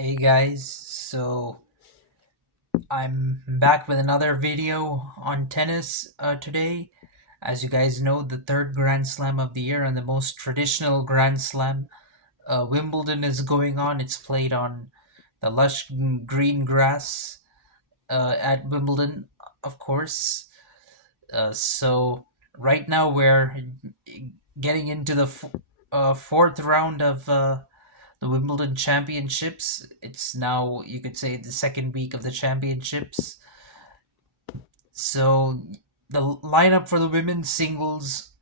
Hey guys, so I'm back with another video on tennis today. As you guys know, the third Grand Slam of the year and the most traditional Grand Slam, Wimbledon, is going on. It's played on the lush green grass at Wimbledon, of course. So right now we're getting into the fourth round of the Wimbledon Championships. It's now, you could say, the second week of the championships. So the lineup for the women's singles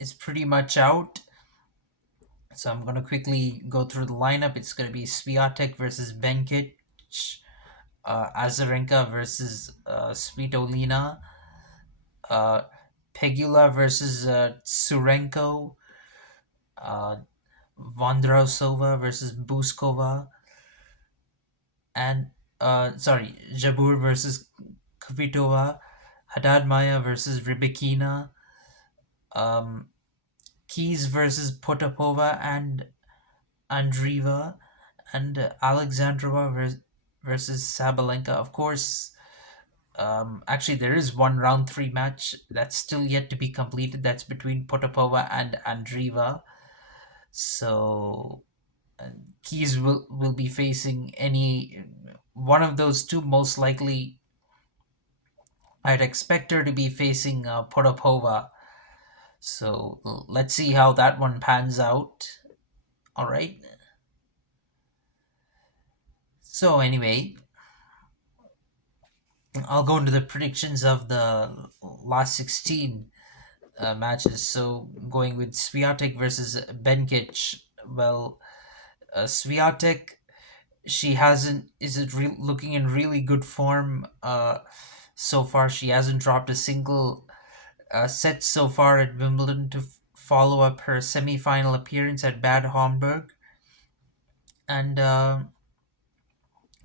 is pretty much out. So I'm going to quickly go through the lineup. It's going to be Swiatek versus Benkic, Azarenka versus Svitolina, uh, Pegula versus Surenko, uh, Vondrausova versus Buskova, and Jabur versus Kvitova, Haddad Maya versus Rybakina, um, Keys versus Potapova and Andreeva, and Alexandrova versus Sabalenka. Of course, actually, there is one round three match that's still yet to be completed. That's between Potapova and Andreeva. So Keys will be facing any one of those two, most likely. I'd expect her to be facing Potapova. So let's see how that one pans out. All right. So anyway, I'll go into the predictions of the last 16 matches. So going with Swiatek versus Benkic. Well, Swiatek, she hasn't is it looking in really good form so far. She hasn't dropped a single set so far at Wimbledon to follow up her semi-final appearance at Bad Homburg, and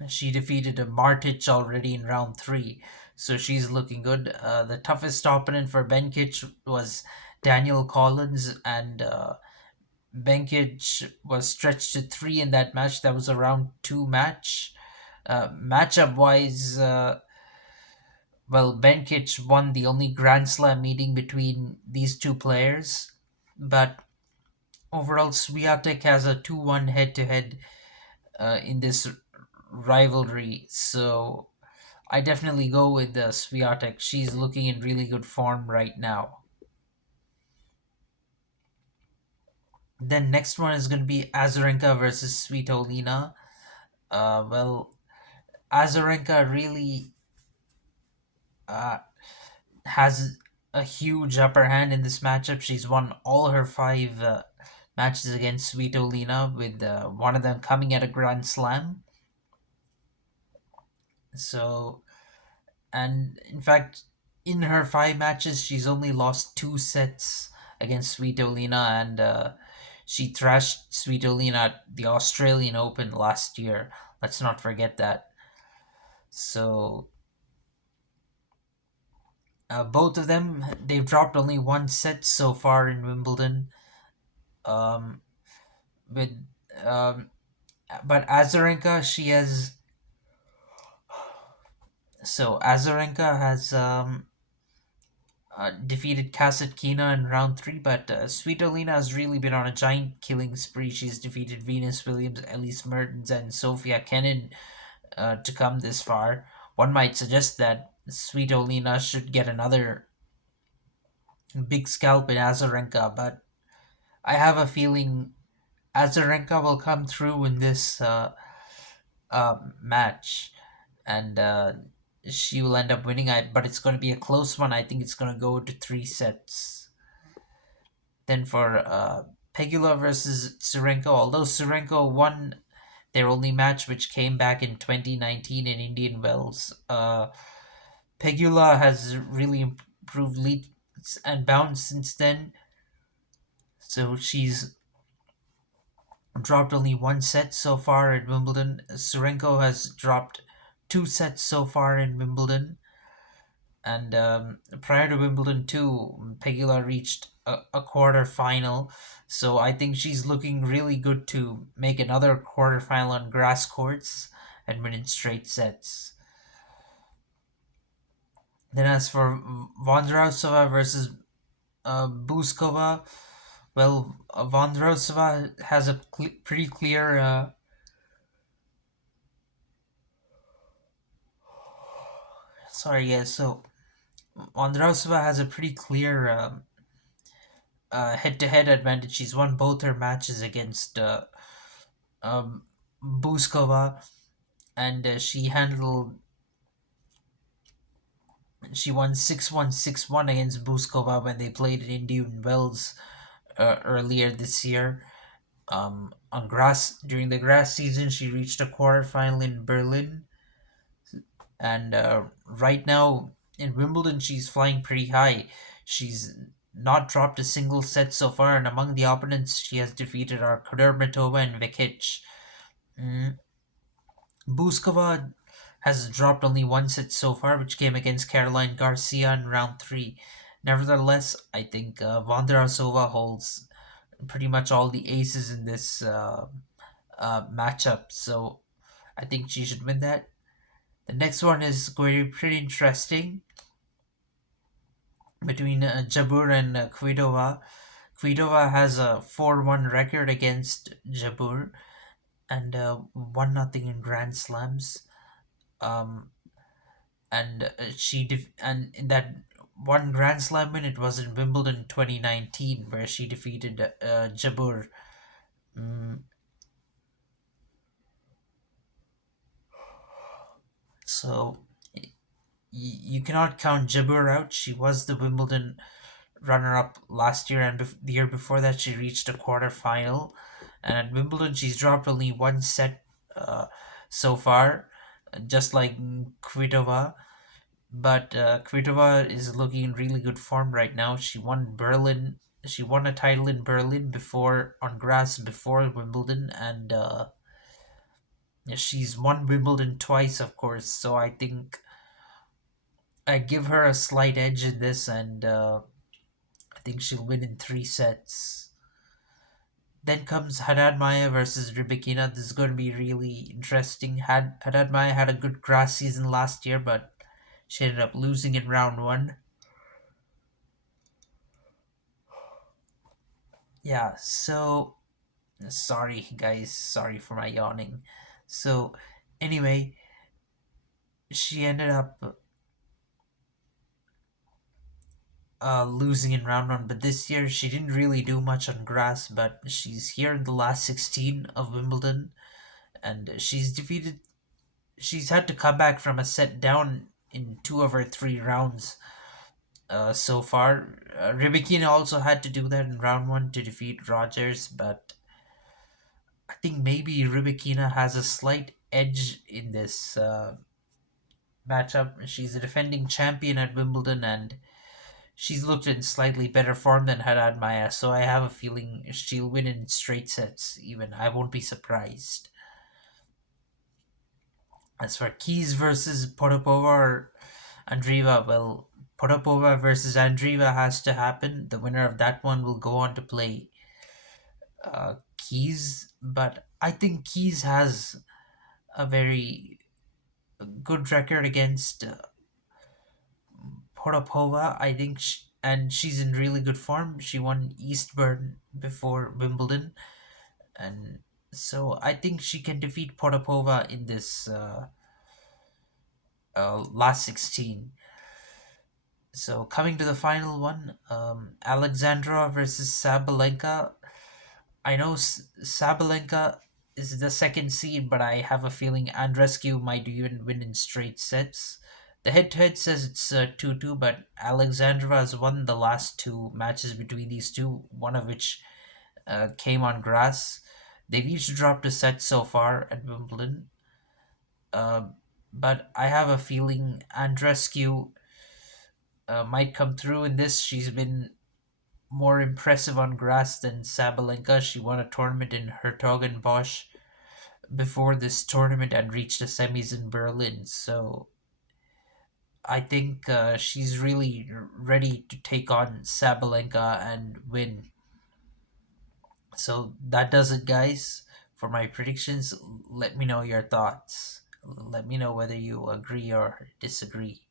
she defeated a Martic already in round three, so she's looking good. The toughest opponent for Benkic was Daniel Collins, and Benkic was stretched to three in that match. That was a round two match. Matchup wise, well, Benkic won the only Grand Slam meeting between these two players, but overall, Swiatek has a 2-1 head to head in this rivalry. So I definitely go with Swiatek. She's looking in really good form right now. Then next one is going to be Azarenka versus Svitolina. Well, Azarenka really uh, has a huge upper hand in this matchup. She's won all her five matches against Svitolina, with one of them coming at a Grand Slam. So, and in fact, in her five matches, she's only lost two sets against Svitolina, and she thrashed Svitolina at the Australian Open last year. Let's not forget that. So, both of them, they've dropped only one set so far in Wimbledon. Um, with um, but Azarenka, she has Azarenka has defeated Kasatkina in round three, but Svitolina has really been on a giant killing spree. She's defeated Venus Williams, Elise Mertens, and Sofia Kenin to come this far. One might suggest that Svitolina should get another big scalp in Azarenka, but I have a feeling Azarenka will come through in this match, and she will end up winning. But it's going to be a close one. I think it's going to go to three sets. Then for Pegula versus Surenko, although Surenko won their only match, which came back in 2019 in Indian Wells, Pegula has really improved leaps and bounds since then. So she's dropped only one set so far at Wimbledon. Surenko has dropped two sets so far in Wimbledon. And prior to Wimbledon 2, Pegula reached a quarter final. So I think she's looking really good to make another quarterfinal on grass courts and win in straight sets. Then as for Vondrousova versus Buskova, well, Vondrousova has a pretty clear. Sorry, yeah. So Vondrousova has a pretty clear head-to-head advantage. She's won both her matches against um, Buskova, and she won 6-1, 6-1 against Buskova when they played in Indian Wells earlier this year. On grass during the grass season, she reached a quarterfinal in Berlin, and right now in Wimbledon, she's flying pretty high. She's not dropped a single set so far, and among the opponents, she has defeated are Kudermetova and Vekic. Mm, Buskova has dropped only one set so far, which came against Caroline Garcia in round three. Nevertheless, I think Vondrasova holds pretty much all the aces in this matchup, so I think she should win that. The next one is going to be pretty interesting between Jabeur and Kvitova. Kvitova has a 4-1 record against Jabeur and 1 nothing in Grand Slams. Um, and and in that one Grand Slam win, it was in Wimbledon 2019 where she defeated Jabeur. Mm, so you cannot count Jabeur out. She was the Wimbledon runner-up last year, and the year before that, she reached a quarter-final. And at Wimbledon, she's dropped only one set so far, just like Kvitova. But Kvitova is looking in really good form right now. She won Berlin. She won a title in Berlin before on grass before Wimbledon, and she's won Wimbledon twice, of course. So I think I give her a slight edge in this, and I think she'll win in 3 sets. Then comes Haddad Maya versus Rybakina. This is going to be really interesting. Haddad Maya had a good grass season last year, but she ended up losing in round one. Yeah, so sorry guys, sorry for my yawning. So anyway, she ended up losing in round one, but this year she didn't really do much on grass, but she's here in the last 16 of Wimbledon, and she's had to come back from a set down in 2 of her 3 rounds so far. Rybakina also had to do that in round one to defeat Rogers, but I think maybe Rybakina has a slight edge in this matchup. She's a defending champion at Wimbledon, and she's looked in slightly better form than Haddad Maya, so I have a feeling she'll win in straight sets, even. I won't be surprised. As for Keys versus Potapova or Andreeva, well, Potapova versus Andreeva has to happen. The winner of that one will go on to play Keys, but I think Keys has a very good record against Potapova. I think, and she's in really good form. She won Eastbourne before Wimbledon, and so I think she can defeat Potapova in this last 16. So coming to the final one, Alexandra versus Sabalenka. I know Sabalenka is the second seed, but I have a feeling Andreescu might even win in straight sets. The head-to-head says it's 2-2, but Alexandra has won the last 2 matches between these two, one of which came on grass. They've each dropped a set so far at Wimbledon, uh, but I have a feeling Andreescu might come through in this. She's been more impressive on grass than Sabalenka. She won a tournament in Hertogenbosch before this tournament and reached the semis in Berlin. So I think she's really ready to take on Sabalenka and win. So that does it, guys, for my predictions. Let me know your thoughts. Let me know whether you agree or disagree.